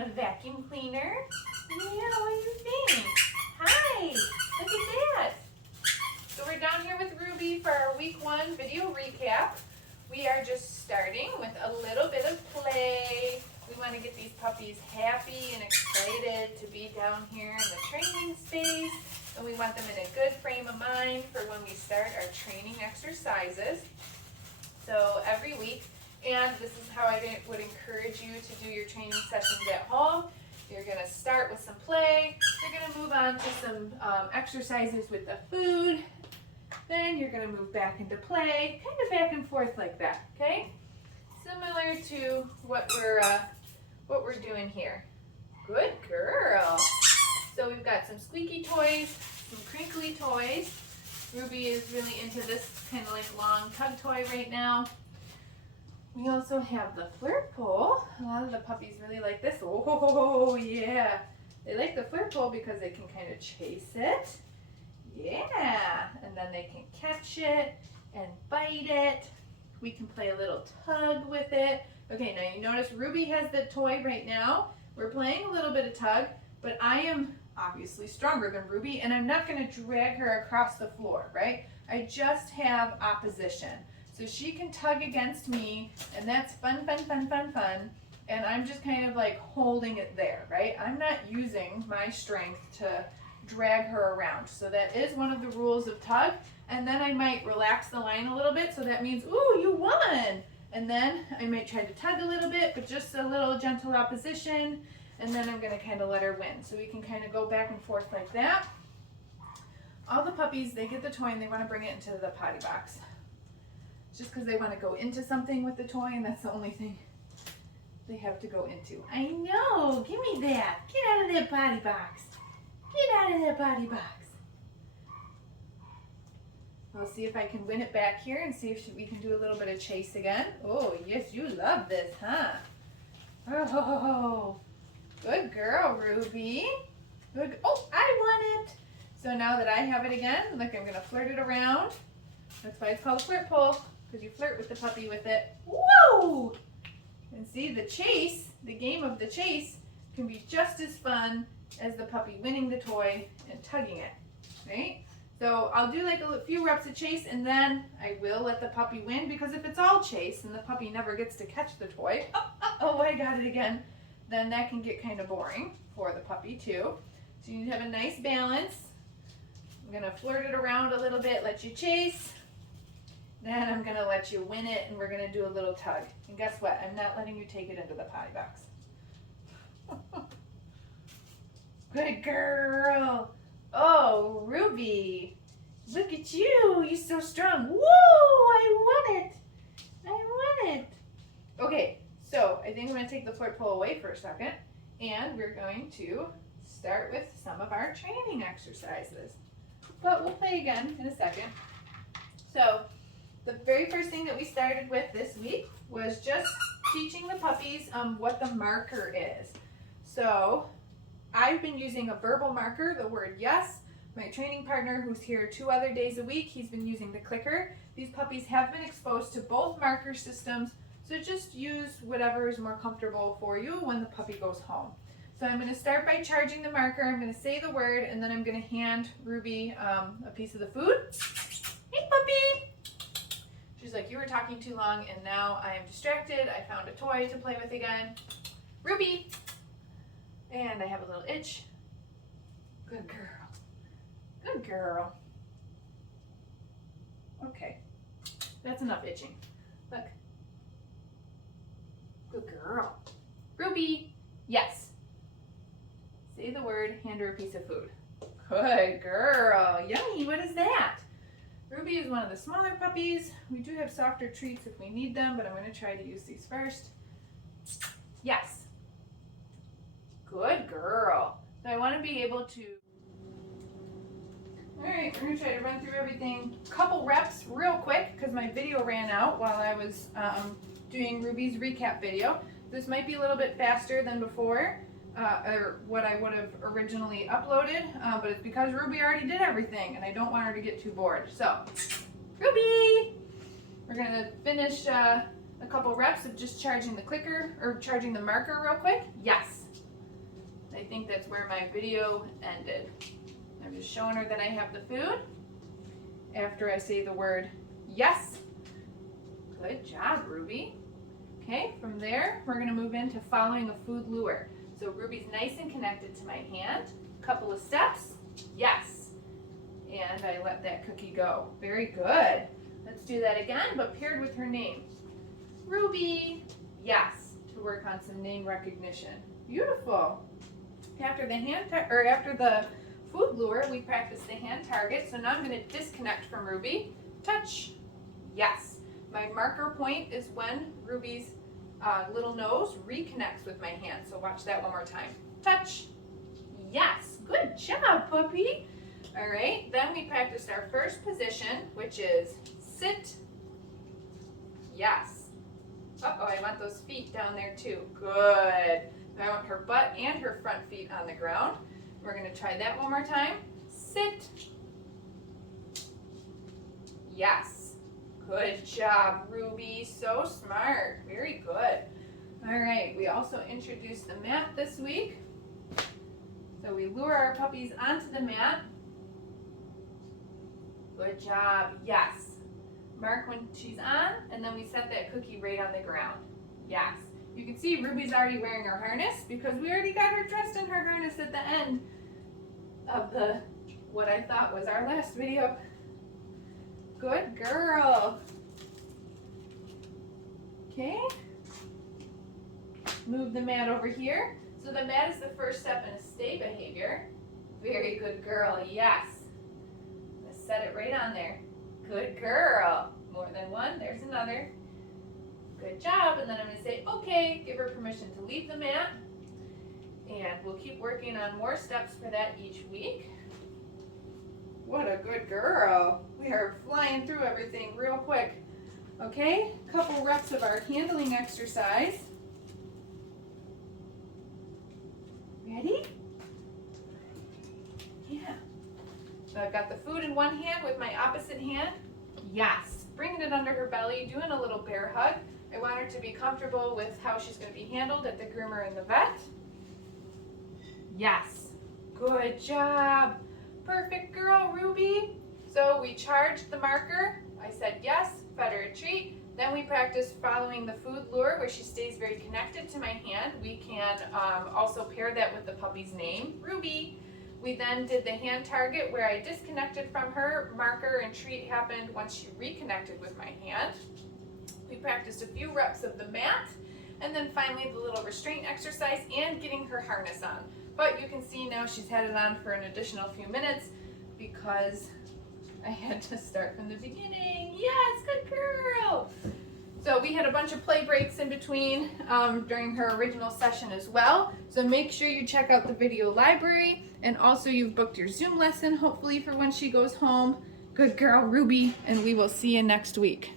using a vacuum cleaner. Yeah, what do you think? Hi, look at that. So we're down here with Ruby for our week 1 video recap. We are just starting with a little bit of play. We want to get these puppies happy and excited to be down here in the training space. And we want them in a good frame of mind for when we start our training exercises. So every week, and this is how I would encourage you to do your training sessions at home. You're going to start with some play. You're going to move on to some exercises with the food. Then you're going to move back into play, kind of back and forth like that, okay? Similar to what we're doing here. Good girl. So we've got some squeaky toys, some crinkly toys. Ruby is really into this kind of like long tug toy right now. We also have the flirt pole. A lot of the puppies really like this. Oh yeah. They like the flirt pole because they can kind of chase it. Yeah. And then they can catch it and bite it. We can play a little tug with it. Okay, now you notice Ruby has the toy right now. We're playing a little bit of tug, but I am obviously stronger than Ruby, and I'm not going to drag her across the floor, right? I just have opposition. So she can tug against me, and that's fun, fun, fun, fun, fun. And I'm just kind of like holding it there, right? I'm not using my strength to drag her around. So that is one of the rules of tug. And then I might relax the line a little bit, so that means, ooh, you won. And then I might try to tug a little bit, but just a little gentle opposition. And then I'm going to kind of let her win. So we can kind of go back and forth like that. All the puppies, they get the toy and they want to bring it into the potty box. Just because they want to go into something with the toy, and that's the only thing they have to go into. I know. Give me that. Get out of that potty box. Get out of that potty box. I'll see if I can win it back here and see if we can do a little bit of chase again. Oh, yes, you love this, huh? Oh, good girl, Ruby. Good. Oh, I won it. So now that I have it again, look, I'm going to flirt it around. That's why it's called a flirt pole, because you flirt with the puppy with it. Whoa! And see, the chase, the game of the chase, can be just as fun as the puppy winning the toy and tugging it, right? So I'll do like a few reps of chase, and then I will let the puppy win, because if it's all chase and the puppy never gets to catch the toy, oh, I got it again, then that can get kind of boring for the puppy too. So you need to have a nice balance. I'm going to flirt it around a little bit, let you chase. Then I'm going to let you win it, and we're going to do a little tug. And guess what? I'm not letting you take it into the potty box. Good girl. Oh, Ruby. Look at you. You're so strong. Woo! I won it. I won it. Okay, so I think I'm going to take the flirt pole away for a second. And we're going to start with some of our training exercises. But we'll play again in a second. So the very first thing that we started with this week was just teaching the puppies what the marker is. So I've been using a verbal marker, the word yes. My training partner, who's here 2 other days a week, he's been using the clicker. These puppies have been exposed to both marker systems, so just use whatever is more comfortable for you when the puppy goes home. So I'm going to start by charging the marker. I'm going to say the word, and then I'm going to hand Ruby a piece of the food. Hey, puppy! She's like, you were talking too long, and now I am distracted. I found a toy to play with again. Ruby! And I have a little itch. Good girl. Good girl. Okay. That's enough itching. Look. Good girl. Ruby! Yes. Say the word, hand her a piece of food. Good girl. Yummy. What is that? Ruby is one of the smaller puppies. We do have softer treats if we need them, but I'm going to try to use these first. Yes. Good girl. So I want to be able to... Alright, we're going to try to run through everything. Couple reps real quick, because my video ran out while I was doing Ruby's recap video. This might be a little bit faster than before, or what I would have originally uploaded, but it's because Ruby already did everything, and I don't want her to get too bored. So, Ruby! We're going to finish a couple reps of just charging the clicker, or charging the marker real quick. Yes. I think that's where my video ended. I'm just showing her that I have the food after I say the word yes. Good job, Ruby. Okay, from there, we're gonna move into following a food lure. So Ruby's nice and connected to my hand. Couple of steps, yes. And I let that cookie go. Very good. Let's do that again, but paired with her name. Ruby, yes, to work on some name recognition. Beautiful. After the food lure, we practice the hand target. So now I'm going to disconnect from Ruby. Touch, yes. My marker point is when Ruby's little nose reconnects with my hand. So watch that one more time. Touch, yes. Good job, puppy. All right, then we practiced our first position, which is sit, yes. Uh-oh, I want those feet down there too. Good. I want her butt and her front feet on the ground. We're going to try that one more time. Sit. Yes. Good job, Ruby. So smart. Very good. All right, we also introduced the mat this week. So we lure our puppies onto the mat. Good job. Yes. Mark when she's on, and then we set that cookie right on the ground. Yes. You can see Ruby's already wearing her harness because we already got her dressed in her harness at the end of what I thought was our last video. Good girl. Okay. Move the mat over here. So the mat is the first step in a stay behavior. Very good girl, yes. Let's set it right on there. Good girl. More than one, there's another. Good job, and then I'm gonna say, okay, give her permission to leave the mat. And we'll keep working on more steps for that each week. What a good girl. We are flying through everything real quick. Okay, couple reps of our handling exercise. Ready? Yeah. So I've got the food in one hand with my opposite hand. Yes. Bringing it under her belly, doing a little bear hug. I want her to be comfortable with how she's going to be handled at the groomer and the vet. Yes. Good job. Perfect girl, Ruby. So we charged the marker. I said yes, fed her a treat. Then we practiced following the food lure where she stays very connected to my hand. We can also pair that with the puppy's name, Ruby. We then did the hand target where I disconnected from her. Marker and treat happened once she reconnected with my hand. We practiced a few reps of the mat, and then finally the little restraint exercise and getting her harness on. But you can see now she's had it on for an additional few minutes because I had to start from the beginning. Yes, good girl. So we had a bunch of play breaks in between during her original session as well. So make sure you check out the video library, and also you've booked your Zoom lesson hopefully for when she goes home. Good girl, Ruby, and we will see you next week.